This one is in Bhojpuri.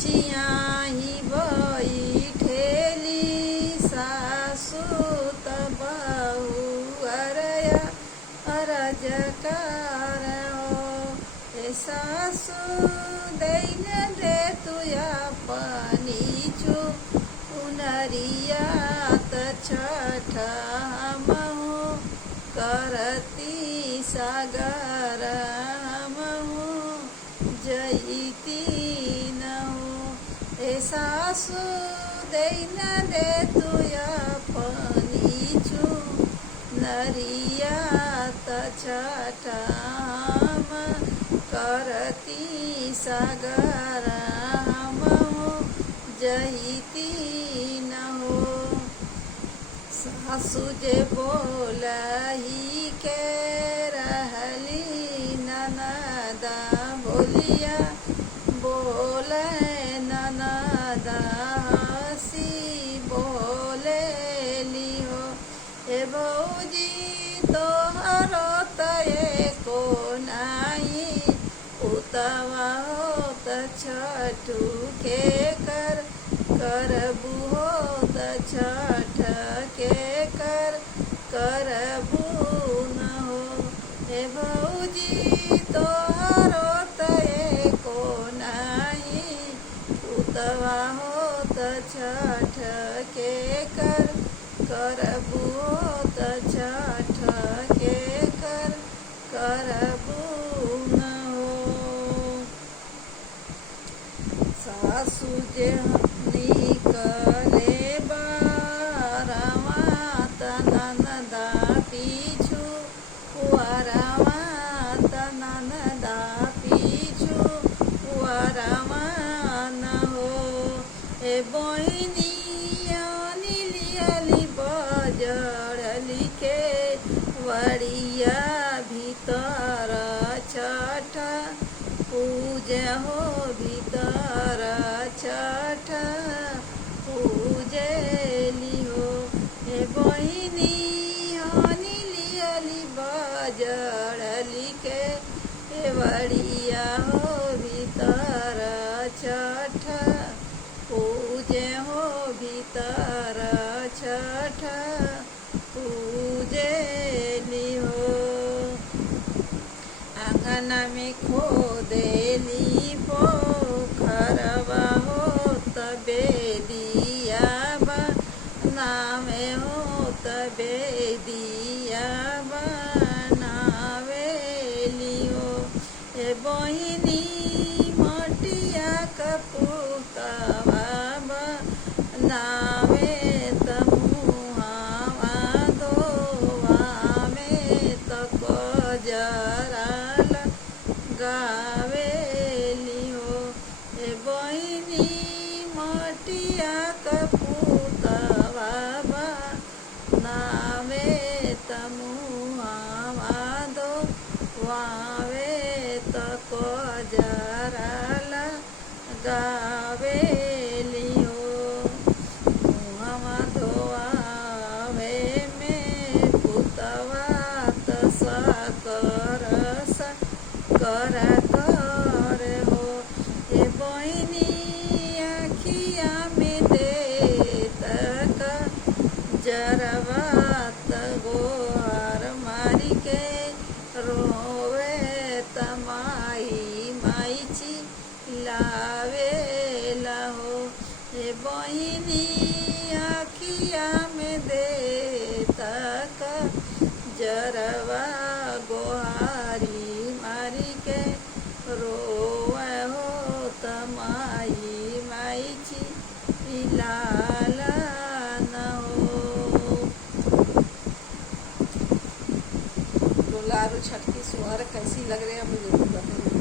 चियाही बैठेली सासु त बहू अरया अरजकार हो। ए सासु दैन दे तुया पनीचु उनरिया त छठ हमहु करती सागर हमहु जईती न हो। ए सासु दैन दे तुया पनीचु नरिया त छठ हम करती सागर हमहु जईती न हो। सासु जे बोलही के रहली ननदा बोलिया बोले ननदा हसी बोले लियो। ए भौजी तोहरो तये को नाही उतवा हो त छठू के करबू हो त छठ के करबू न हो। ए भौजी तोहरो तये को नाही उतवा हो त छठ के करबू हो त छठ के करबू न हो। सासु जे निकले बारवा त ननदा पीछू वरवा त ननदा पीछू वरवा न हो। ए बहिनी लियली बजड़ली के वड़िया भीतर छठ पूजे हो भीतर छठ पूजे लियो। ए बहिनी लियली बजड़ली के वड़िया हो भीतर छठ पूजे हो भीतर छठ पूजे लियो। आंगन में खोदेली पोखरवा हो त बेदिया बनावे हो त बेदिया बनावे लियो। ए बहिनी मटिया कपूतवा बनावे त मुहावा धोवावे त कजरा लगावे लियो। ए बहिनी मटिया कपूतवा बनावे त मुहावा धोवावे त कजरा लगावे लियो। मुहावा धोवावे में पुतवा त साकर कर हो। ए बहिनी आखिया में दे तक जरवा त गोहर मारी के रोवे त माई चिल्लावे लहो। ए बहिनी आखिया में दे तक जरवा गोहारी मारी के रोवे हो त माई चिल्लाला न हो। डोलारू छठ की सुहार कैसी लग रही है मुझे बताइए।